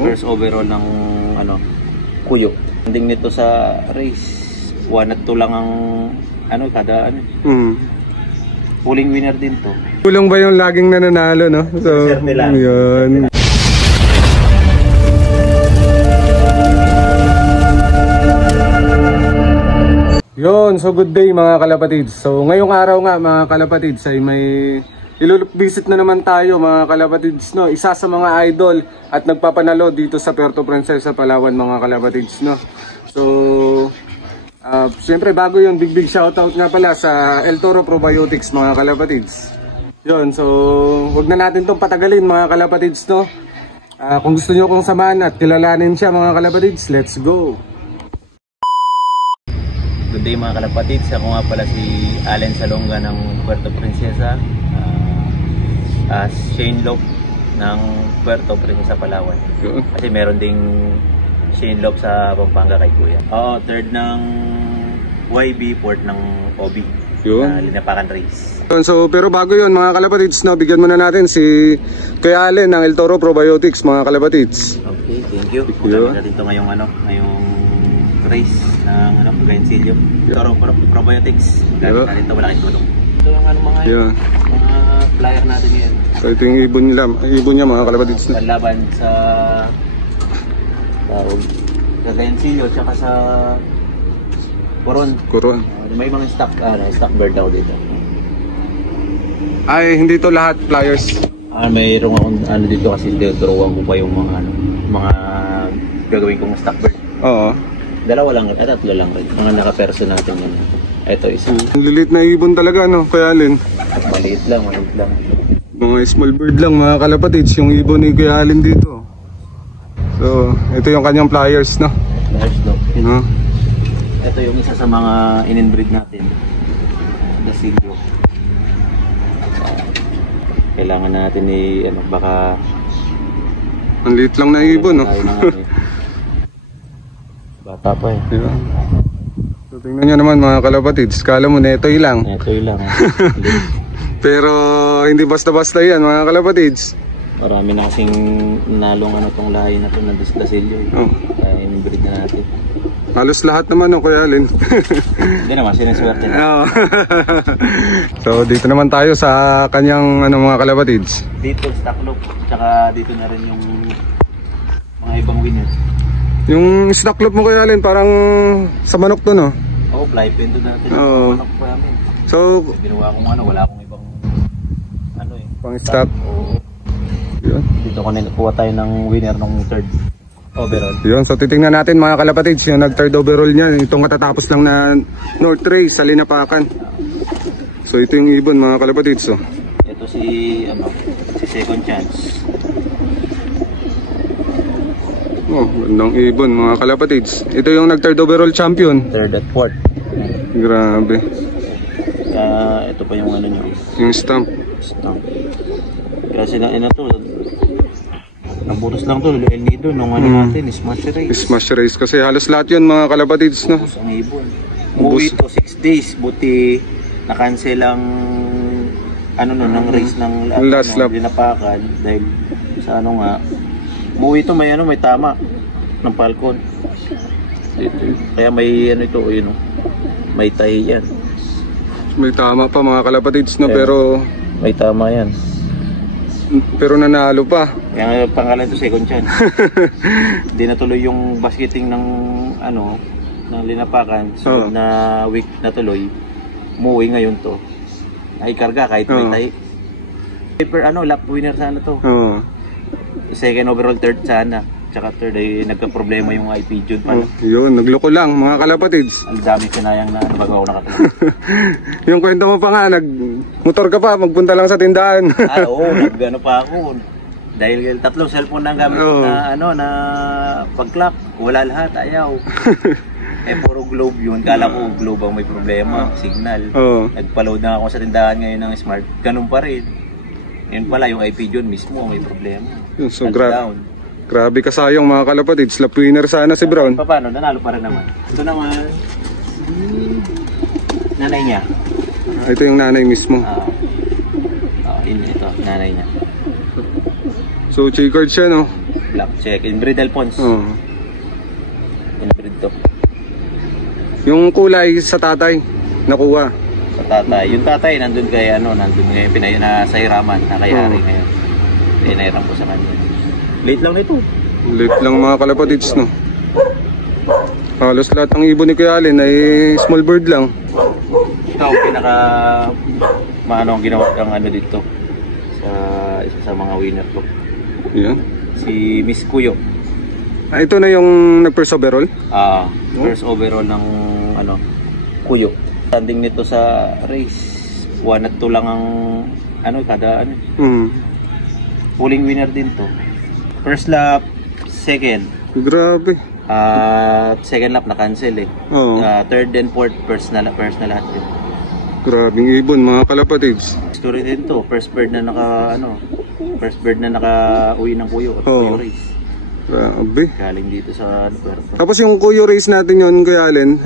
First overall ng ano, Kuyo. Ending nito sa race, 1 at 2 lang ang ano kada ano. Pulling winner din to. Tulong ba yung laging nananalo, no? So, yun. Yun, so good day mga kalapatids. So ngayong araw nga mga kalapatids ay may visit na naman tayo mga kalapatids, no? Isa sa mga idol at nagpapanalo dito sa Puerto Princesa, Palawan mga kalapatids, no? So siyempre bago yun, big shoutout nga pala sa El Toro Probiotics mga kalapatids. Yun, so wag na natin tong patagalin mga kalapatids, no? Kung gusto nyo kong samahan at kilalanin siya mga kalapatids, let's go! Good day mga kalapatids, ako nga pala si Allen Salonga ng Puerto Princesa, Shane Lope ng Puerto Princesa, Palawan. Kasi meron ding Shane Lope sa Pampanga kay Kuya. Oo, third ng YB, fourth ng OB na linapakan race. So pero bago yun mga kalapatids, no, bigyan muna natin si Kuya Allen ng El Toro Probiotics mga kalapatids. Okay, thank you. Magamit natin ito ngayong race ng Gainsilio. Toro Probiotics. Gamit natin ito, malaking tulong. Ito yung mga flyer natin ngayon. So ito yung ibon niya mga kalapatids. Laban sa Gainsilio tsaka sa Coron. May mga stock bird daw dito. Ay, hindi to lahat flyers. Mayroong akong dito kasi turuan ko pa yung mga gagawin kong stock bird. Oo. Dalawa lang, tatlo lang rin. Mga naka-person natin yan. Ito isa. Lilit na ibon talaga, no, Kuya Allen? Maliit lang. Mga small bird lang mga kalapatids, yung ibon ni Kuya Allen dito. So, ito yung kanyang flyers, no? Flyers, no? Ito yung isa sa mga in-inbreed natin. Dasilio. Kailangan natin baka... Ang liit lang na ibon, no? Bata pa eh. Yeah. So tingnan nyo naman mga kalapatids, kala mo netoy lang. Netoy lang. Pero hindi basta-basta yan mga kalapatids. Marami na kasing nalong tong lahi na to na Dasilio. Kaya in-breed na natin. Halos lahat naman Kuya Allen. Hindi naman, sinaswerte na. So dito naman tayo sa kanyang mga kalapatids. Dito stock loop, tsaka dito na rin yung mga ibang winners. Yung stock loop mo Kuya Allen, parang sa manok to, no? Oo, fly pen doon natin. Manok pa namin. So, ginawa kong wala akong ibang pang stock. Oo. Yun. Dito ko nakuha tayo ng winner ng third overall. Yun, so titingnan natin mga kalapatids, yung nag-third overall niya. Itong katatapos lang na North Race sa Linapakan. So ito yung ibon mga kalapatids. So. Ito si Second Chance. Oh, gandang ibon mga kalapatids. Ito yung nag-third overall champion. Third at fourth. Grabe. Ito pa yung nyo. Yung stamp. Kasi nabutos lang to, El Nido nung natin, Smash Race. Smash Race kasi halos lahat yun mga kalapatids, no? Ubus ang ibon. Umuwi ito 6 days, buti na-cancel ang ng race ng last lap. Linapakan dahil sa umuwi ito may tama ng Falcon. Kaya may may tayo yan. May tama pa mga kalapatids, no? Pero may tama yan. Pero nanalo pa. Kaya pangalan ito Second Chance. Hindi natuloy yung basketing ng ng Linapakan. So na week natuloy. Umuwi ngayon to. Naikarga kahit may tayo. Paper lap winner sana to. Second overall, third sana. Tsaka third ay nagka-problema yung IP June pala. Yun, nagloko lang mga kalapatids. Ang dami sinayang na bago ako nakatulog. Yung kwento mo pa nga, nagmotor ka pa, magpunta lang sa tindahan. Oo, pa ako. Dahil tatlong cellphone na gamit na pag-clock. Wala lahat, ayaw. Puro globe yun. Kala ko globe ang may problema, signal. Nagpa-load na ako sa tindahan ngayon ng smart. Ganun pa rin. Yun pala, yung IP June mismo may problema. So grabe ka sayang mga kalapatids. Lap winner sana si Brown. Paano? Nanalo pa rin naman. Ito naman, nanay niya. Ito yung nanay mismo. Ito, nanay niya. So checkered siya, no? Black check. Inbreed Alphonse. Oo. Inbreed to. Yung kulay sa tatay, nakuha. Sa tatay. Yung tatay, nandun kay nandun ngayon, pinayo na sa hiraman, nakayari ngayon. Pinairam ko sa kanya. Late lang nito. Late lang mga kalapatids, no? Halos lahat ng ibon ni Kuya Allen ay small bird lang. Ito ang pinaka ang ginawa kang dito sa isa sa mga winner ko. Yan. Si Miss Kuyo. Ito na yung nag-first overall? First overall ng Kuyo. Standing nito sa race. 1 at 2 lang ang kada pulling winner din to. First lap, second. Grabe. Second lap na cancel eh. Oo. Third and fourth first na lahat din. Grabing ibon mga kalapatids. Story din to. First bird na naka-uwi ng Kuyo at Kuyo race. Grabe. Galing dito sa Puerto. Tapos yung Kuyo race natin yun, Kuya Allen,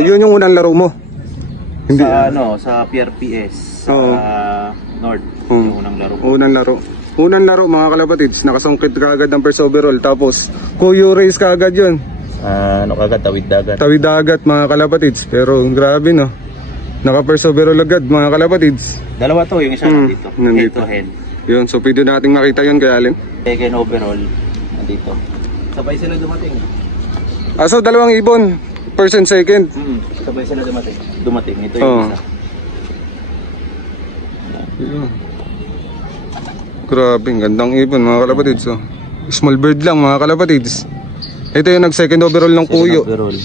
yun yung unang laro mo? Hindi. Sa PRPS sa North. Yung unang laro. Unang laro mga kalapatids, nakasungkit ka agad ng first overall. Tapos Kuyo race ka agad yun. Kagad, tawid dagat. Tawid dagat mga kalapatids. Pero grabe no. Naka first overall agad mga kalapatids. Dalawa to, yung isa nandito. Head to head. Yun, so pwede nating makita yun Kuya Allen. Second overall, nandito. Sabay sila dumating. So dalawang ibon, first and second. Sabay sila dumating. Ito yung isa. Yeah. Grabe, gandang ibon mga kalapatids. Small bird lang mga kalapatids. Ito yung nag second overall ng Kuyo. Overall.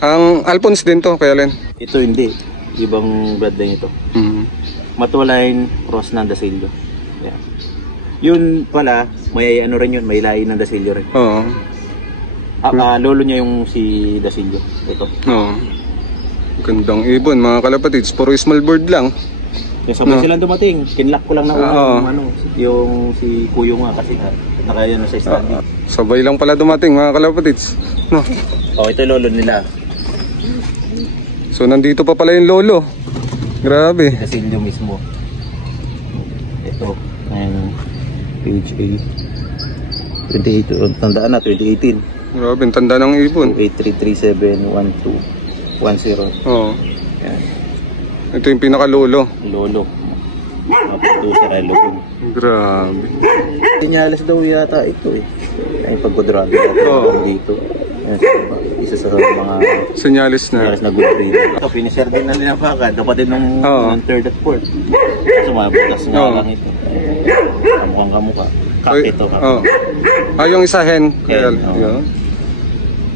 Ang Alphonse din to, Kuya Allen. Ito hindi. Ibang bloodline ito. Matuline cross ng Dasilio. Yeah. Yun pala, may rin yun, may lahi ng Dasilio rin. Oo. Lolo niya yung si Dasilio. Ito. Oo. Gandang ibon mga kalapatids. Puro small bird lang. Yung sabay silang dumating, kinlock ko lang na yung si Kuyo nga kasi nakaya na sa standing. Sabay lang pala dumating mga kalapatids. No. Ito lolo nila. So nandito pa pala yung lolo. Grabe. Dasilio mismo. Ito, page A. 28, tandaan na, 2018. Grabe, tanda ng ibon. 83371210. Oo. Yan. Ito yung pinaka-lolo. Lolo. Producer ay lolo. Grabe. Sinyalas daw yata ito eh. Ay pagkudrado yata dito. Isa sa mga Sinyalis na. sinyalas na good breeder. Ito, finisher din na linapakan. Kapatid nung third at fourth. Kaso mabutas nga lang ito. Kamukhang kamukha. Kap ito. Yung isa hen.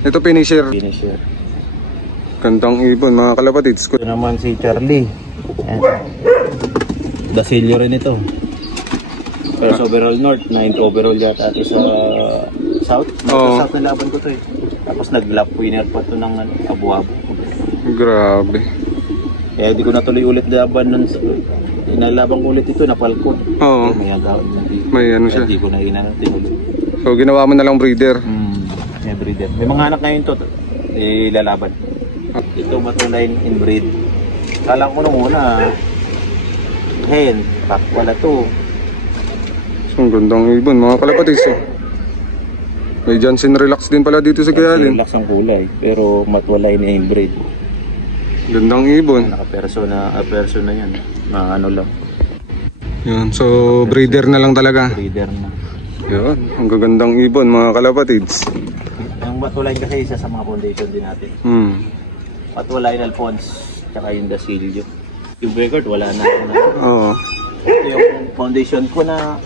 Ito finisher. Finisher. Gandang ibon mga kalapatids. Ito naman si Charlie. Dasilio rin ito. First overall north, 9th overall yata ito sa south. South na laban ko to eh. Tapos nag-lap winner pa ito ng Abu-Abu. Grabe. Kaya di ko natuloy ulit laban nun. Inalaban ko ulit ito, napalkon. May agawin na dito. May ano siya. Hindi ko na inanatin ulit. So ginawa mo na lang breeder. May breeder. May mga anak ngayon to, ilalaban. Ito matulay inbreed. Kala ko nung una, hen, wala to. So ang gandang ibon mga kalapatids. May Johnson Relax din pala dito sa Kuya Allen. Relax ang kulay, pero matwalay na inbreed. Gandang ibon. Naka-persona yan. Lang. Yan, so breeder na lang talaga. Breeder na. Yan, ang gagandang ibon mga kalapatids. Ang matwalay kasi isa sa mga foundation din natin. Matwalay na Alphonse, tsaka yung Dasilio. Yung record, wala na. Ito yung foundation ko na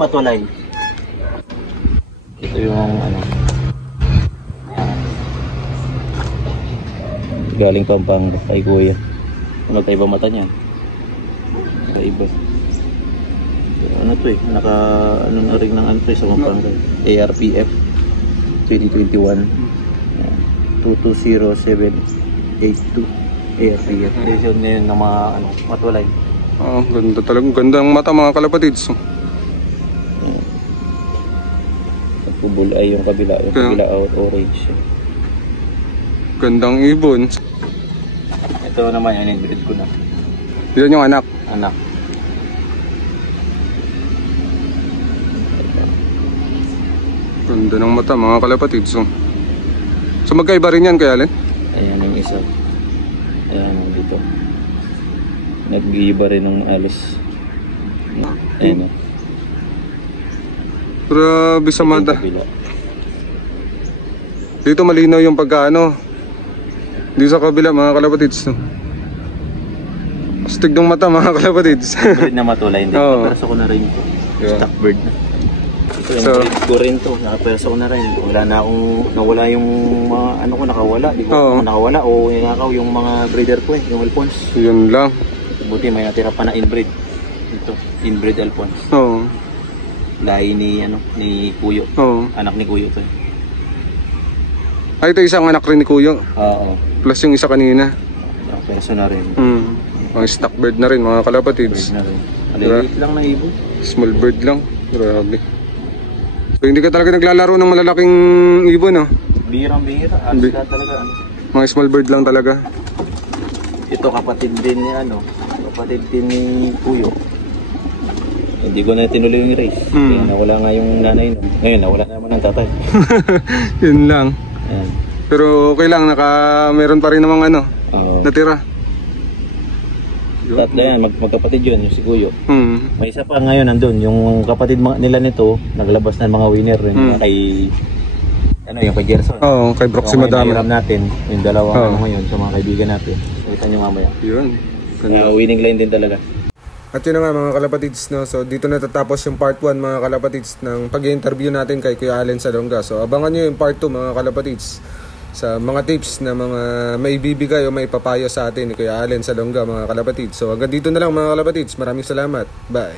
matwalay. Ito yung galing Pampanga kay Kuya. Magkaiba mata niya. Magkaiba. Ano to eh, na ring ng sa Pampanga. ARPF 2021 220782 ARPF. Edition ngayon ng mga matwalay. Ganda talagang gandang mata mga kalapatids. Bulay yung kabila orange. Gandang ibon. Ito naman yung inbreed ko na. Yan yung anak. Ganda ng mata mga kalapatids. So magkaiba rin yan kaya Allen? Ayan yung isa. Ayan dito. Nag-iiba rin ng alis. Ayan o. Grabe sa mata. Kabila. Dito malinaw yung pagkaano. Dito sa kabila mga kalapatids. Astig ng mata mga kalapatids. Breed na matulay. Hindi. Oo. Nakaperso ko na rin ito. Yeah. Stock bird na. Ito yung So, breed ko rin to. Nakaperso ko na rin. Wala na akong nawala yung mga ano ko nakawala. Di ko Oo. nakawala o ninakaw yung mga breeder ko yung Alphonse. Yun lang. Buti may natira pa na inbreed. Ito, inbreed Alphonse. Oo. Lahi ni Kuyo. Oo. Anak ni Kuyo to. Ay, ito isang anak rin ni Kuyo. Oo. Plus yung isa kanina. Nakaperso na rin. Mga stock bird na rin mga kalapatids. Bird na rin. Maliit lang na ibon. Small bird lang. Grabe. So hindi ka talaga naglalaro ng malalaking ibon, no? Bihirang-bihira. Alas lahat talaga. Mga small bird lang talaga. Ito kapatid din ni kapatid din ni Kuyo. Hindi ko na tinuloy yung race. Kaya nawala nga yung nanay nun. Ngayon nawala naman ang tatay. Yun lang. Ayan. Pero okay lang, meron pa rin namang natira. Tatlo yan, magkapatid yun, yung si Kuyo. Hmm. May isa pa ngayon nandun, yung kapatid nila nito, naglabas na mga winner rin. Kay, yung kay Gerson. Oo, kay Broxy Madama. Ngayon natin, yung dalawang ngayon sa mga kaibigan natin. Kita nyo mamaya. Yun. Winning line din talaga. At yun na nga mga kalapatids, no? So dito na tatapos yung part 1 mga kalapatids ng pag-interview natin kay Kuya Allen Salonga. So abangan nyo yung part 2 mga kalapatids sa mga tips na mga maibibigay o maipapayo sa atin ni Kuya Allen Salonga mga kalapatids. So hanggang dito na lang mga kalapatids. Maraming salamat. Bye.